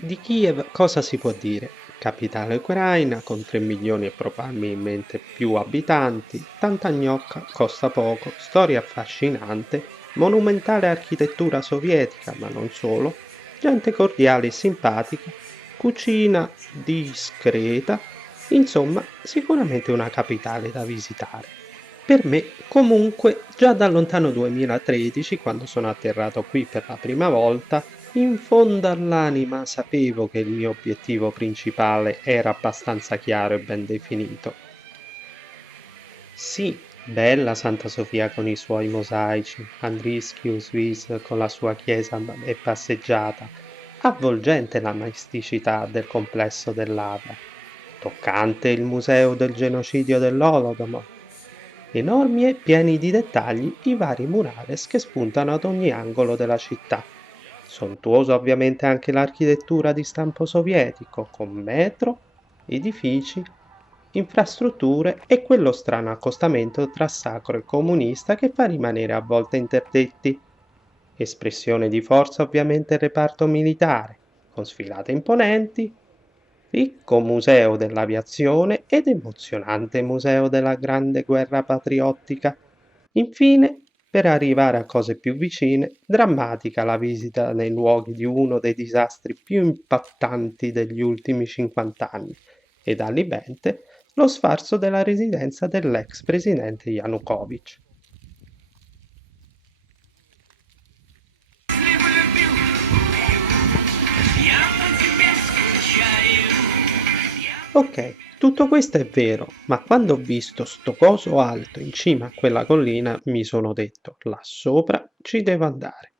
Di Kiev cosa si può dire? Capitale ucraina con 3 milioni e probabilmente più abitanti, tanta gnocca, costa poco, storia affascinante, monumentale architettura sovietica, ma non solo, gente cordiale e simpatica, cucina discreta, insomma, sicuramente una capitale da visitare. Per me, comunque, già dal lontano 2013, quando sono atterrato qui per la prima volta, in fondo all'anima sapevo che il mio obiettivo principale era abbastanza chiaro e ben definito. Sì, bella Santa Sofia con i suoi mosaici, Andriskiu Swiss con la sua chiesa e passeggiata, avvolgente la misticità del complesso dell'Avra, toccante il museo del genocidio dell'Holodomor, enormi e pieni di dettagli i vari murales che spuntano ad ogni angolo della città. Sontuosa ovviamente anche l'architettura di stampo sovietico, con metro, edifici, infrastrutture e quello strano accostamento tra sacro e comunista che fa rimanere a volte interdetti. Espressione di forza ovviamente il reparto militare, con sfilate imponenti, ricco museo dell'aviazione ed emozionante museo della grande guerra patriottica. Infine, per arrivare a cose più vicine, drammatica la visita nei luoghi di uno dei disastri più impattanti degli ultimi 50 anni ed allibente lo sfarzo della residenza dell'ex presidente Yanukovych. Ok, tutto questo è vero, ma quando ho visto sto coso alto in cima a quella collina mi sono detto, là sopra ci devo andare.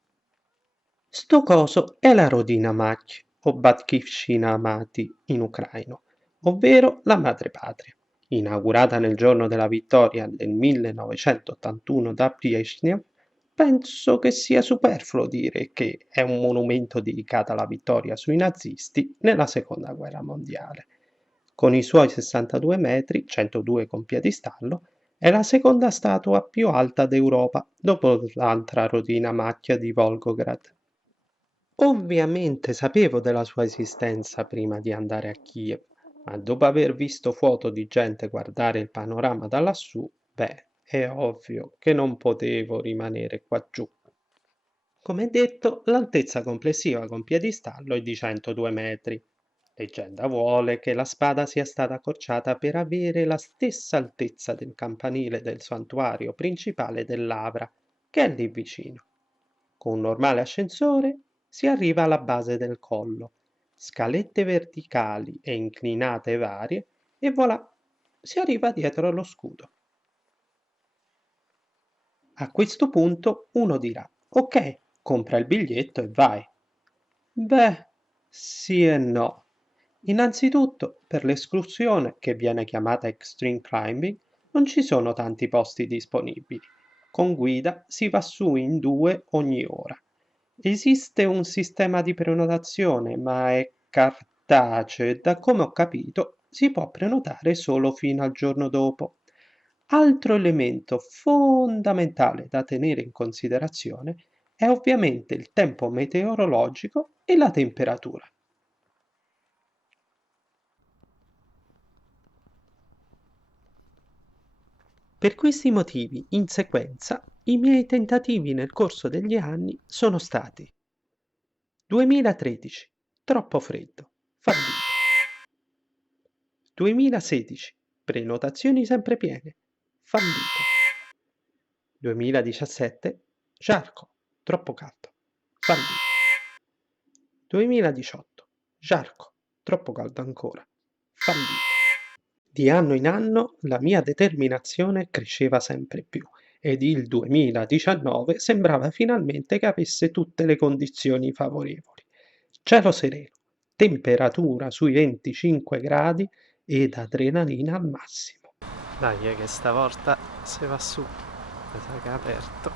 Sto coso è la Rodina Mach, o Batkivshina Mati in ucraino, ovvero la madrepatria. Inaugurata nel giorno della vittoria del 1981 da Brezhnev, penso che sia superfluo dire che è un monumento dedicato alla vittoria sui nazisti nella seconda guerra mondiale. Con i suoi 62 metri, 102 con piedistallo, è la seconda statua più alta d'Europa dopo l'altra rodina macchia di Volgograd. Ovviamente sapevo della sua esistenza prima di andare a Kiev, ma dopo aver visto foto di gente guardare il panorama da lassù, è ovvio che non potevo rimanere qua giù. Come detto, l'altezza complessiva con piedistallo è di 102 metri. Leggenda vuole che la spada sia stata accorciata per avere la stessa altezza del campanile del santuario principale dell'Avra, che è lì vicino. Con un normale ascensore si arriva alla base del collo, scalette verticali e inclinate varie e voilà, si arriva dietro allo scudo. A questo punto uno dirà, ok, compra il biglietto e vai. Beh, sì e no. Innanzitutto, per l'escursione, che viene chiamata Extreme Climbing, non ci sono tanti posti disponibili. Con guida si va su in 2 ogni ora. Esiste un sistema di prenotazione, ma è cartaceo e da come ho capito si può prenotare solo fino al giorno dopo. Altro elemento fondamentale da tenere in considerazione è ovviamente il tempo meteorologico e la temperatura. Per questi motivi, in sequenza, i miei tentativi nel corso degli anni sono stati 2013, troppo freddo, fallito. 2016, prenotazioni sempre piene, fallito. 2017, Giarco, troppo caldo, fallito. 2018, Giarco, troppo caldo ancora, fallito. Di anno in anno la mia determinazione cresceva sempre più ed il 2019 sembrava finalmente che avesse tutte le condizioni favorevoli. Cielo sereno, temperatura sui 25 gradi ed adrenalina al massimo. Dai, che stavolta se va su, mi sa che è aperto.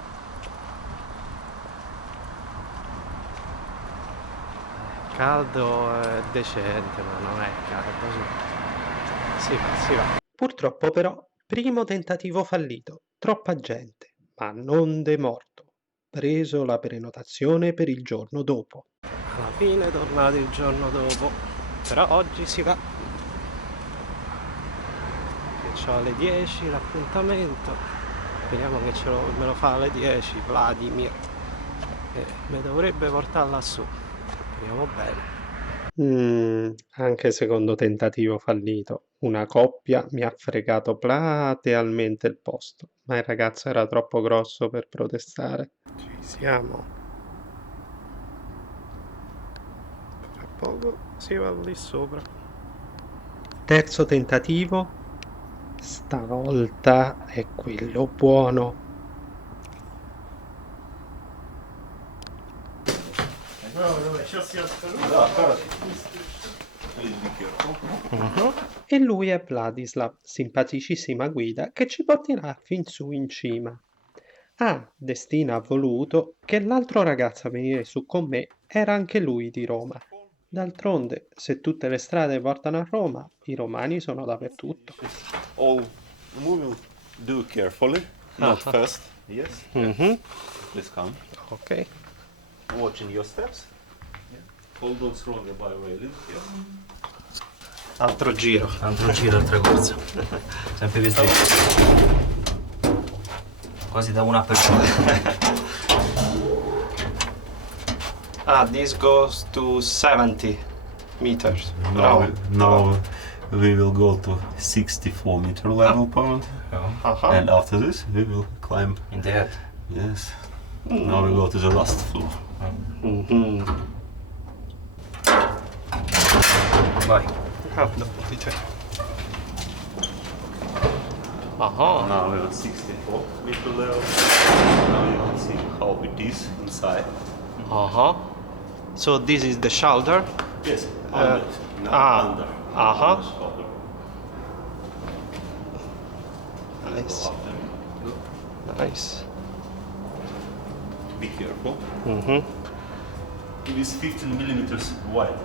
Caldo è decente, ma non è caldo. Si va, si va. Purtroppo però, primo tentativo fallito, troppa gente, ma non de morto. Preso la prenotazione per il giorno dopo. Alla fine tornate il giorno dopo, però oggi si va, che c'ho alle 10 l'appuntamento, speriamo che me lo fa alle 10 Vladimir, e mi dovrebbe portare lassù, speriamo bene. Anche secondo tentativo fallito, una coppia mi ha fregato platealmente il posto, ma il ragazzo era troppo grosso per protestare. Ci siamo. Tra poco si va lì sopra. Terzo tentativo, stavolta è quello buono. E lui è Vladislav, simpaticissima guida che ci porterà fin su in cima. Ah, destino ha voluto che l'altro ragazzo a venire su con me era anche lui di Roma. D'altronde, se tutte le strade portano a Roma, i romani sono dappertutto. All moving, do carefully, not Ah. fast. Yes. Mhm. Please come. Ok. Watching your steps. Hold on stronger by railing. Yes. Altro giro. Altro giro, altra corsa. Sempre visto. Quasi da una persona. Ah, this goes to 70 meters. Now we will go to 64 meter level point, Uh-huh. and after this we will climb. In the head. Yes. Now we go to the last floor. Mhm. Vai. Ah, dopo di te. Aha. Now we're at 64 meter level. Now you can see how it is inside. Uh-huh. So this is the shoulder. Yes. Under. Not under. Uh-huh. On the shoulder. Nice. Go after me. Nice. Be careful. Mhm. It is 15 millimeters wide.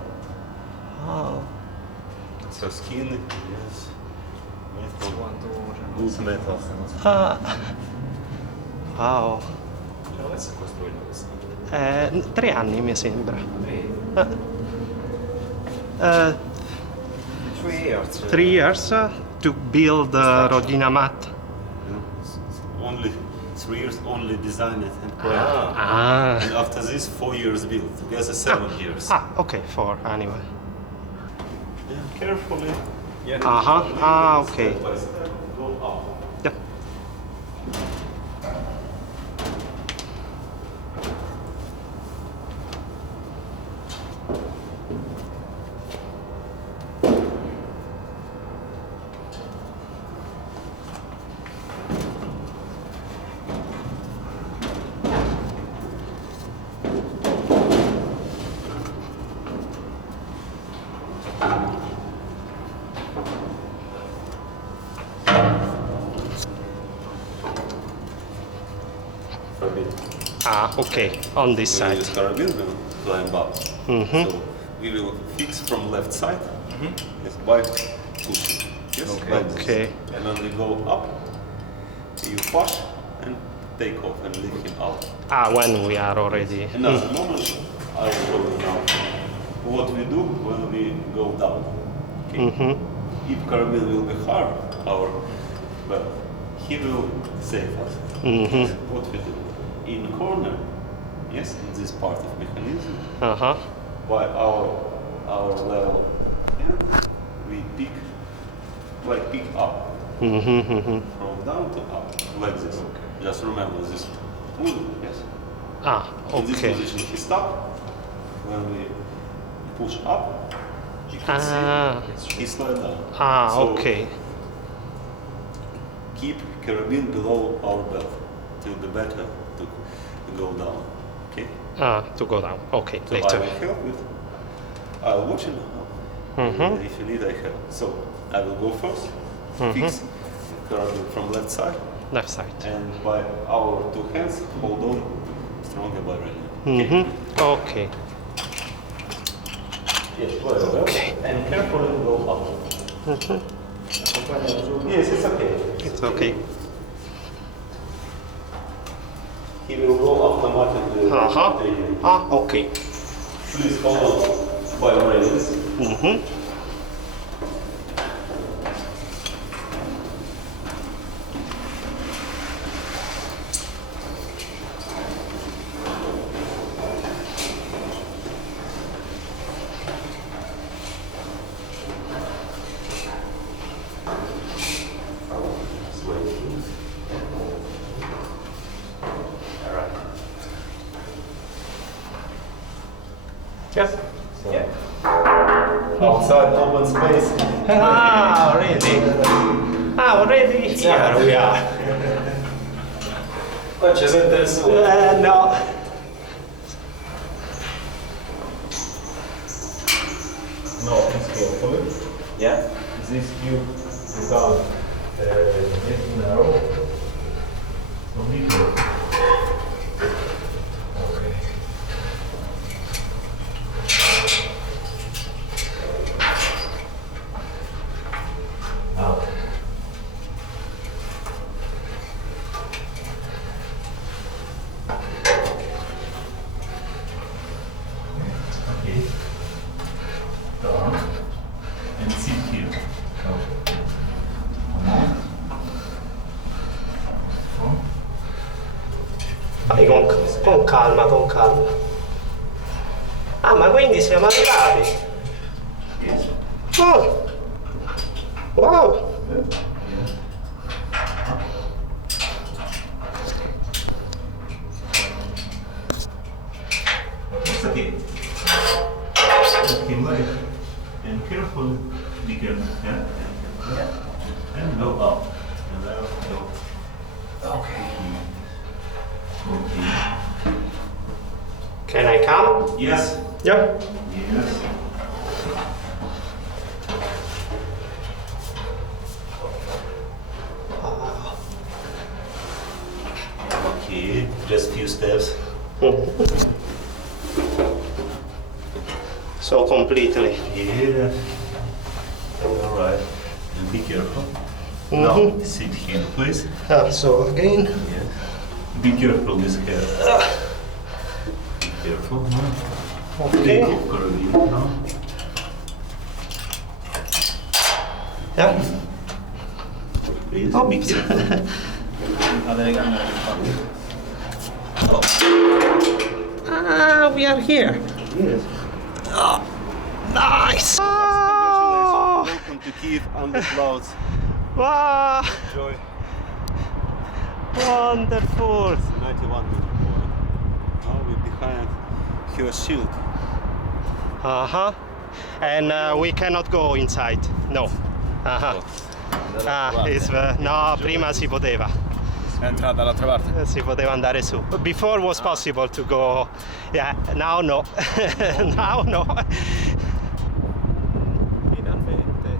Oh. So skin, yes. Metal. Good metal. Ah. Wow. 3 anni mi sembra. 3 years. 3 years to build Rodina mat. Only 3 years only design it and planned. Ah. And after this 4 years built. Together 7 years. Ah, okay, 4 anyway. Yeah, carefully. Aha. Ah, okay. Step by step, go up. Yeah. Carabin. Ah, okay, on this We side. use carabin and climb up. Mhm. So we will fix from left side. Yes, by pushing. Yes, like this. Okay. And when we go up, you push and take off and lift him out. Ah, when we are already. Another moment, I will show you now what we do when we go down. Okay? If carabin will be hard, well, he will save us. What we do? In corner, yes, in this part of mechanism, Uh-huh. by our level, yeah, we pick up from down to up like this. Just remember this movement, yes. Ah, In this okay. position, he stop. When we push up, you can Ah. see he slide down. Ah, So okay. keep carabin below our belt. It will be better to go down. Okay. Ah, to go down. Okay, So I later. will help with. I'll watch him. If you need, I help. So I will go first. Fix carabin from left side, Left side. and by our 2 hands hold on stronger by railing. Okay. Yes, very well. And carefully go up. Yes, it's okay. It's okay. He will go automatically. Uh-huh. Ah, okay. Please hold on 5 minutes. Mhm. Yes. Yeah. Outside open space. Ah, already. Ah, already here we are. Qua ci sente nessuno. No. No, it's carefully. Yeah. This cube become get narrow. So be careful. Okay. Out. Okay. Down. And sit here. Vai con calma, con calma. Ah, ma quindi siamo arrivati? Yes. Oh. Wow. It's okay. Okay, Mike. And careful. Be careful. Yeah. Yeah. And go up. And then go. Okay. Okay. Can I come? Yes. Yeah. Yes. Okay, just few steps. So completely. Yeah. All right. And be careful. Now sit here, please. So again. Yes. Be careful with hair. Be careful. Okay. Take off carabiner now. Yeah. Please be careful. Ah, we are here. Yes. Nice. Welcome to Kiev under clouds. Wow. Enjoy. Wonderful. It's a 91 meter point. Now we're behind her shield. Uh-huh. And we cannot go inside. No. Uh-huh. It's, no, prima si poteva. Entra dall'altra parte. Si poteva andare su. Before was possible to go. Yeah, now no. Now no. Finalmente.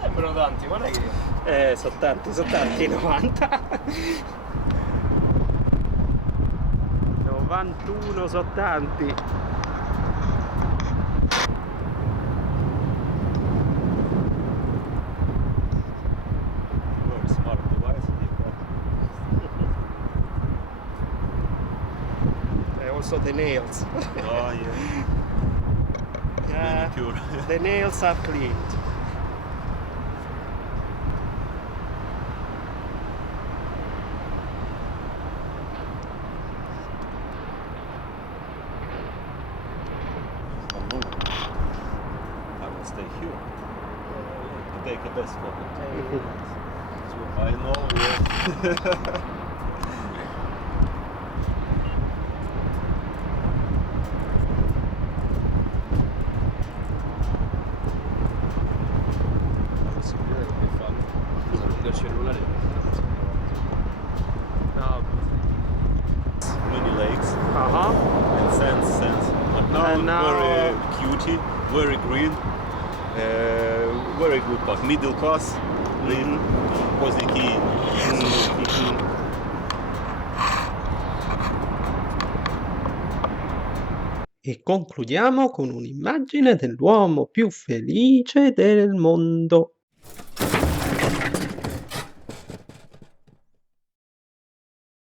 Sembrano tanti, guarda che. Sono tanti, 90. 91 sono tanti. Very smart device. Also the nails. Oh yeah. Manicure. The nails are cleaned. I will stay here to take a best photo. I know, yeah. Il cellulare. No. Many lakes Uh-huh. and sands. But now, And now- very cutie, very green, very good park. Middle class, live Pozniki. E concludiamo con un'immagine dell'uomo più felice del mondo.